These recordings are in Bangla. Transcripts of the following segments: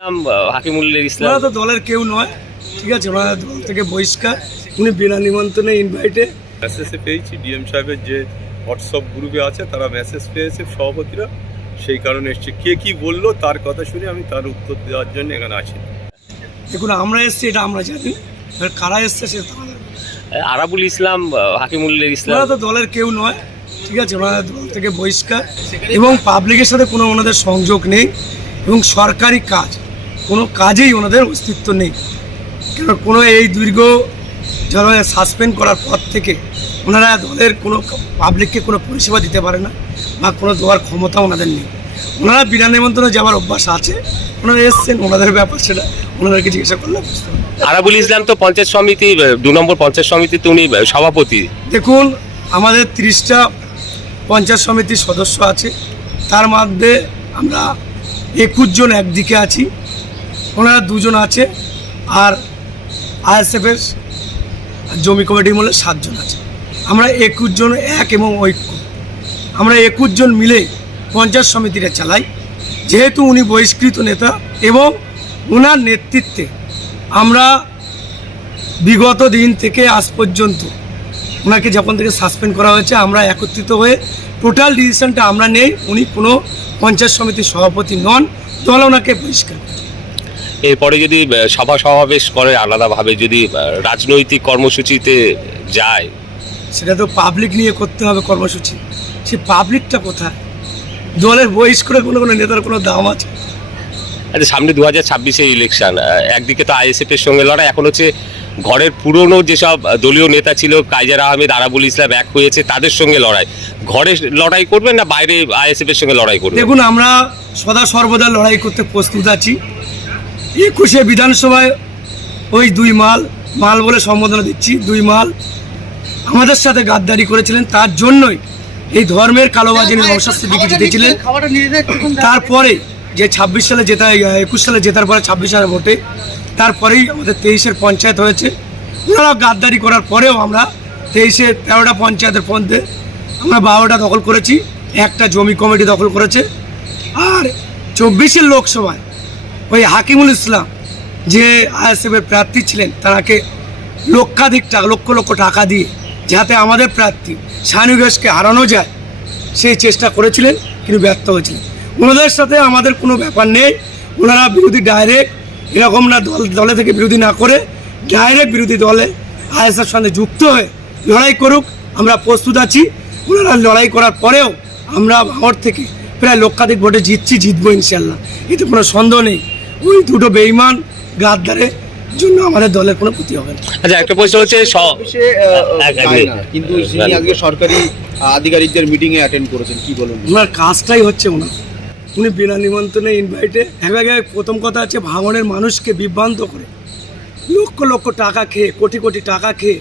নাম আহ, ইসলাম। ওনারা তো দলের কেউ নয় ঠিক আছে? ওনারা দল থেকে বহিষ্কার। উনি বিনা নিমন্ত্রণে ইনভাইটে মেসেজে পেয়েছি ডিএম সাহেবের যে হোয়াটসঅ্যাপ গ্রুপে আছে তারা মেসেজ পেয়েছে সভাপতিরা। সেই কারণে এসছে। কে কি বলল তার কথা শুনে আমি তার উত্তর দেওয়ার জন্য এখানে আছি। দেখুন আমরা এসছি এটা আমরা জানি। এবার কারা এসছে সে আরাবুল ইসলাম আহ, হাকিমুল্লাহ ইসলাম। ওনারা তো দলের কেউ নয় ঠিক আছে? ওনারা দল থেকে বহিষ্কার। এবং পাবলিকের সাথে কোনো ওনাদের সংযোগ নেই। এবং সরকারি কাজ কোনো কাজেই ওনাদের অস্তিত্ব নেই। কেন কোনো এই দীর্ঘ যারা সাসপেন্ড করার পর থেকে ওনারা দলের কোনো পাবলিককে কোনো পরিষেবা দিতে পারে না বা কোনো দেওয়ার ক্ষমতা ওনাদের নেই। ওনারা বিনা নিমন্ত্রণে যাওয়ার অভ্যাস আছে ওনারা এসছেন ওনাদের ব্যাপার সেটা ওনাদেরকে জিজ্ঞাসা করলে বুঝতে আরাবুল ইসলাম তো পঞ্চায়েত সমিতি দু নম্বর পঞ্চায়েত সমিতিতে উনি সভাপতি। দেখুন আমাদের তিরিশটা পঞ্চায়েত সমিতির সদস্য আছে। তার মধ্যে আমরা একুশ জন একদিকে আছি। ওনারা দুজন আছে আর আইএসএফের জমি কমিটির মূল্যে সাতজন আছে। আমরা একুশ জন এক এবং ঐক্য। আমরা একুশ জন মিলে পঞ্চায়েত সমিতিটা চালাই। যেহেতু উনি বহিষ্কৃত নেতা এবং ওনার নেতৃত্বে আমরা বিগত দিন থেকে আজ পর্যন্ত ওনাকে যখন থেকে সাসপেন্ড করা হয়েছে, আমরা একত্রিত হয়ে টোটাল ডিসিশনটা আমরা নেই। উনি কোনো পঞ্চায়েত সমিতির সভাপতি নন। দল ওনাকে বহিষ্কার করে। এরপরে যদি সভা সমাবেশ করে আলাদাভাবে যদি রাজনৈতিক কর্মসূচিতে যায়। সেটা তো পাবলিক নিয়ে করতে হবে কর্মসূচি। সে পাবলিকটা কোথায়? দলের বহিষ্কারে কোনো কোনো নেতার কোনো দাম আছে? আচ্ছা সামনে দু হাজার ছাব্বিশে ইলেকশন একদিকে তো আইএসএফ এর সঙ্গে লড়াই এখন হচ্ছে ঘরের পুরনো যেসব দলীয় নেতা ছিল কাইজার আহমেদ আরাবুল ইসলাম এক হয়েছে তাদের সঙ্গে লড়াই। ঘরে লড়াই করবেন না বাইরে আইএসএফ এর সঙ্গে লড়াই করবেন? দেখুন আমরা সদা সর্বদা লড়াই করতে প্রস্তুত আছি। একুশে বিধানসভায় ওই দুই মাল মাল বলে সম্বোধনা দিচ্ছি দুই মাল আমাদের সাথে গাদ্দারি করেছিলেন তার জন্যই এই ধর্মের কালোবাজি নৌশাদ সিদ্দিকি জিতেছিলেন তারপরে যে ছাব্বিশ সালে জেতা একুশ সালে জেতার পরে ছাব্বিশ সালে ভোটে তারপরেই আমাদের তেইশের পঞ্চায়েত হয়েছে। ওনারা গাদ্দারি করার পরেও আমরা তেইশে তেরোটা পঞ্চায়েতের মধ্যে আমরা বারোটা দখল করেছি একটা জমি কমিটি দখল করেছে। আর চব্বিশের লোকসভায় ওই হাকিমুল ইসলাম যে আইএসএফের প্রার্থী ছিলেন তাকে লক্ষাধিক টাকা লক্ষ লক্ষ টাকা দিয়ে যাতে আমাদের প্রার্থী শানু ঘোষকে হারানো যায়, সেই চেষ্টা করেছিলেন, কিন্তু ব্যর্থ হয়েছিলেন। ওনাদের সাথে আমাদের কোনো ব্যাপার নেই। ওনারা বিরোধী ডাইরেক্ট এরকম না দল দলে থেকে বিরোধী না করে ডাইরেক্ট বিরোধী দলে আইএসএর সঙ্গে যুক্ত হয়ে লড়াই করুক, আমরা প্রস্তুত আছি। ওনারা লড়াই করার পরেও আমরা ভাঙর থেকে প্রায় লক্ষাধিক ভোটে জিতছি, জিতবো ইনশাল্লাহ এতে কোনো সন্দেহ নেই। ওই দুটো বেইমান গাদ্দারে জন্য আমাদের দলের কোনো ক্ষতি হবে না। আচ্ছা একটা প্রশ্ন হচ্ছে যায় মিনিট। না। কিন্তু তিনি আগে সরকারি আধিকারিকদের মিটিং এ অ্যাটেন্ড করেছেন কি বলুন? ওনার কাজটাই হচ্ছে ওনার। উনি বিনা নিমন্ত্রণে ইনভাইটে এভাবে প্রথম কথা হচ্ছে ভাঙনের মানুষকে বিভ্রান্ত করে। লক্ষ লক্ষ টাকা খেয়ে কোটি কোটি টাকা খেয়ে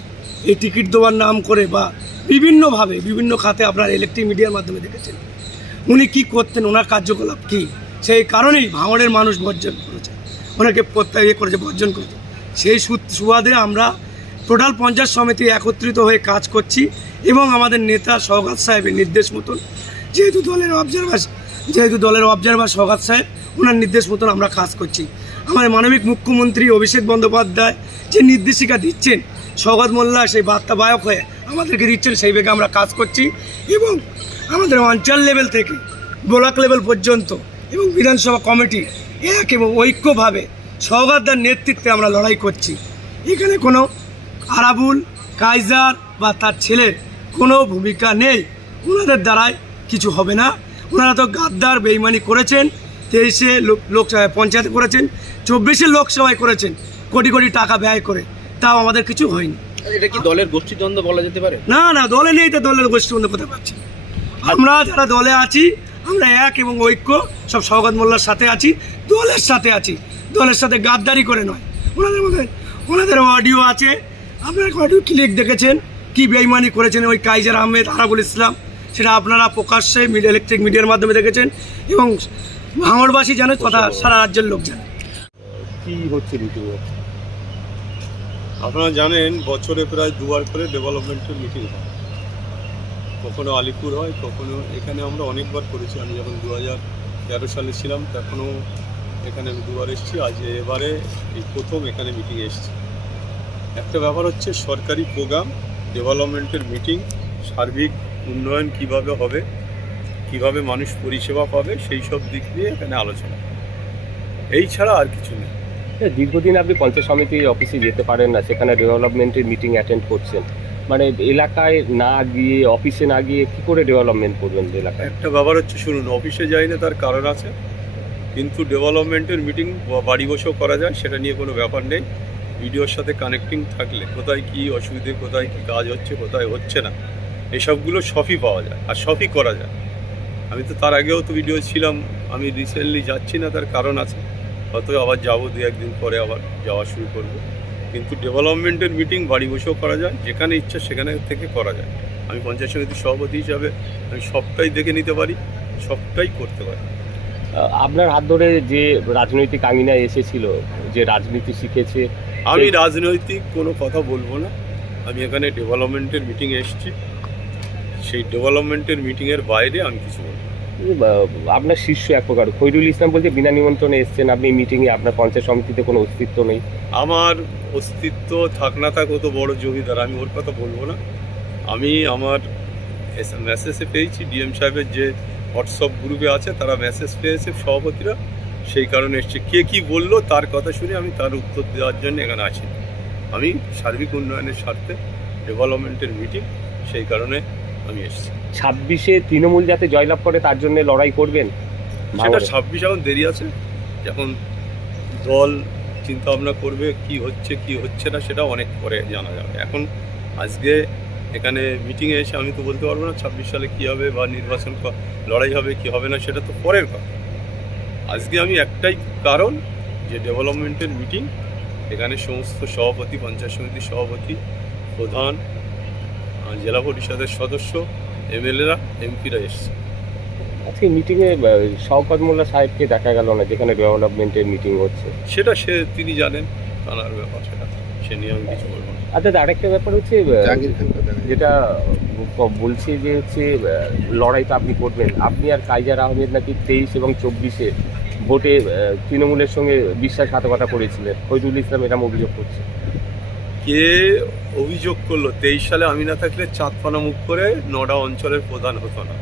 এই টিকিট দেওয়ার নাম করে বা বিভিন্নভাবে বিভিন্ন খাতে আপনার ইলেকট্রিক মিডিয়ার মাধ্যমে দেখেছেন। উনি কি করতেন? ওনার কার্যকলাপ কি? সেই কারণেই ভাঙড়ের মানুষ বর্জন করেছে। ওনাকে ইয়ে করেছে, বর্জন করেছে। সেই সুবাদে আমরা টোটাল পঞ্চায়েত সমিতি একত্রিত হয়ে কাজ করছি এবং আমাদের নেতা সৌগাত সাহেবের নির্দেশ মতন, যেহেতু দলের অবজারভার যেহেতু দলের অবজারভার সৌগাত সাহেব, ওনার নির্দেশ মতন আমরা কাজ করছি। আমাদের মানবিক মুখ্যমন্ত্রী অভিষেক বন্দ্যোপাধ্যায় যে নির্দেশিকা দিচ্ছেন, সৌগত মোল্লা সেই বার্তাবাহক হয়ে আমাদেরকে দিচ্ছেন, সেই বেগে আমরা কাজ করছি এবং আমাদের অঞ্চল লেভেল থেকে ব্লক লেভেল পর্যন্ত এবং বিধানসভা কমিটি এক এবং ঐক্যভাবে সৌগাতদার নেতৃত্বে আমরা লড়াই করছি। এখানে কোনো আরাবুল কাইজার বা তার ছেলের কোনো ভূমিকা নেই। ওনাদের দ্বারাই কিছু হবে না। ওনারা তো গাদ্দার বেইমানি করেছেন তেইশে লোক লোকসভায় পঞ্চায়েত করেছেন চব্বিশে লোকসভায় করেছেন কোটি কোটি টাকা ব্যয় করে। তাও আমাদের কিছু হয়নি। এটা কি দলের গোষ্ঠীদ্বন্দ্ব বলা যেতে পারে? না না দলে নেই তো দলের গোষ্ঠী অন্য কোথায় পাচ্ছি? আমরা যারা দলে আছি আমরা এক এবং ঐক্য, সব সৌগত মোল্লার সাথে আছি, দলের সাথে আছি। দলের সাথে গাদ্দারি করে নয়। ওনাদের মধ্যে, ওনাদের অডিও আছে। আপনারা অডিও ক্লিক দেখেছেন? কি বেইমানি করেছেন ওই কাইজার আহমেদ আরাবুল ইসলাম? সেটা আপনারা প্রকাশ্যে মিডিয়া ইলেকট্রিক মিডিয়ার মাধ্যমে দেখেছেন। এবং ভাঙড়বাসী জানে তথা সারা রাজ্যের লোক জানে কি হচ্ছে আপনারা জানেন, বছরে প্রায় দুবার করে ডেভেলপমেন্টের মিটিং হয়। কখনো আলিপুর হয়, কখনো এখানে আমরা অনেকবার করেছি। আমি যখন দু হাজার তেরো সালে ছিলাম, তখনও এখানে আমি দুবার এসেছি। আজ এবারে এই প্রথম এখানে মিটিং এসেছি। একটা ব্যাপার হচ্ছে, সরকারি প্রোগ্রাম ডেভেলপমেন্টের মিটিং সার্বিক উন্নয়ন কীভাবে হবে, কীভাবে মানুষ পরিষেবা পাবে, সেই সব দিক নিয়ে এখানে আলোচনা। এই ছাড়া আর কিছু নেই। দীর্ঘদিন আপনি পঞ্চায়েত সমিতির অফিসে যেতে পারেন না, সেখানে ডেভেলপমেন্টের মিটিং অ্যাটেন্ড করছেন। মানে এলাকায় না গিয়ে অফিসে না গিয়ে কি করে ডেভেলপমেন্ট করবেন এলাকায়? একটা ব্যাপার হচ্ছে, শুনুন অফিসে যাই না তার কারণ আছে, কিন্তু ডেভেলপমেন্টের মিটিং বাড়ি বসেও করা যায়, সেটা নিয়ে কোনো ব্যাপার নেই। ভিডিওর সাথে কানেক্টিং থাকলে, কোথায় কি অসুবিধে, কোথায় কি কাজ হচ্ছে, কোথায় হচ্ছে না, এসবগুলো সবই পাওয়া যায়, আর সবই করা যায়। আমি তো তার আগেও তো ভিডিও ছিলাম, আমি রিসেন্টলি যাচ্ছি না, তার কারণ আছে। হয়তো আবার যাব দু একদিন পরে, আবার যাওয়া শুরু করব। কিন্তু ডেভেলপমেন্টের মিটিং বাড়ি বসেও করা যায় যেখানে ইচ্ছা সেখানে থেকে করা যায়। আমি পঞ্চায়েত সমিতির সভাপতি হিসাবে আমি সবটাই দেখে নিতে পারি সবটাই করতে পারি। আপনার হাত ধরে যে রাজনৈতিক আঙিনায় এসেছিল যে রাজনীতি শিখেছে আমি রাজনৈতিক কোনো কথা বলব না। আমি এখানে ডেভেলপমেন্টের মিটিংয়ে এসেছি। সেই ডেভেলপমেন্টের মিটিংয়ের বাইরে আমি কিছু বলব আপনার শিষ্য এক প্রকার। খৈরুল ইসলাম বলছে, বিনা নিমন্ত্রণে এসছেন, আপনি মিটিংয়ে আপনার পঞ্চায়েত সমিতিতে কোনো অস্তিত্ব নেই। আমার অস্তিত্ব থাক না থাক তো বড় জমিদার আমি ওর কথা বলব না। আমি আমার মেসেজে পেয়েছি ডিএম সাহেবের যে হোয়াটসঅ্যাপ গ্রুপে আছে, তারা মেসেজ পেয়েছে সভাপতিরা। সেই কারণে এসছে। কে কি বলল, তার কথা শুনে আমি তার উত্তর দেওয়ার জন্য এখানে আছি। আমি সার্বিক উন্নয়নের স্বার্থে ডেভেলপমেন্টের মিটিং সেই কারণে আমি এসেছি। ছাব্বিশে তৃণমূল যাতে জয়লাভ করে তার জন্য লড়াই করবেন? সেটা। ছাব্বিশ এখন দেরি আছে। যখন দল চিন্তা ভাবনা করবে কি হচ্ছে কি হচ্ছে না সেটা অনেক পরে জানা যাবে। এখন আজকে এখানে মিটিংয়ে এসে আমি তো বলতে পারব না ছাব্বিশ সালে কি হবে বা নির্বাচন লড়াই হবে কি হবে না সেটা তো পরের কথা। আজকে আমি একটাই কারণ যে ডেভেলপমেন্টের মিটিং এখানে সমস্ত সভাপতি পঞ্চায়েত সমিতির সভাপতি প্রধান জেলা পরিষদের সদস্য এমএলএরা এমপিরা এসছে। আজকে মিটিংয়ে শওকত মোল্লা সাহেবকে দেখা গেল না যেখানে ডেভেলপমেন্টের মিটিং হচ্ছে? সেটা সে তিনি জানেন তার ব্যাপার সেটা। সে নিয়ে আমি কিছু বলব না। আচ্ছা আরেকটা ব্যাপার হচ্ছে যেটা বলছে যে হচ্ছে লড়াই তো আপনি করবেন। আপনি আর কাইজার আহমেদ নাকি তেইশ এবং চব্বিশে ভোটে তৃণমূলের সঙ্গে বিশ্বাসঘাতকতা করেছিলেন। ফৈজুল ইসলাম এরকম অভিযোগ করছে। কে অভিযোগ করল? তেইশ সালে আমি না থাকলে চাঁদপানা মুখ করে নডা অঞ্চলের প্রধান হতো না।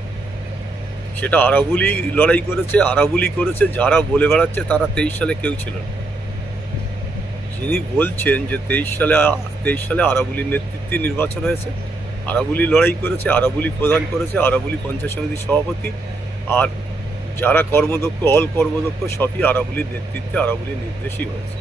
সেটা আরাবুলি লড়াই করেছে আরাবুলি করেছে, যারা বলে বেড়াচ্ছে তারা তেইশ সালে কেউ ছিল না। যিনি বলছেন যে তেইশ সালে তেইশ সালে আরাবুলির নেতৃত্বে নির্বাচন হয়েছে, আরাবুলি লড়াই করেছে, আরাবুলি প্রধান করেছে, আরাবুলি পঞ্চায়েত সমিতির সভাপতি, আর যারা কর্মদক্ষ, অল কর্মদক্ষ, সবই আরাবুলির নেতৃত্বে, আরাবুলির নির্দেশই হয়েছে।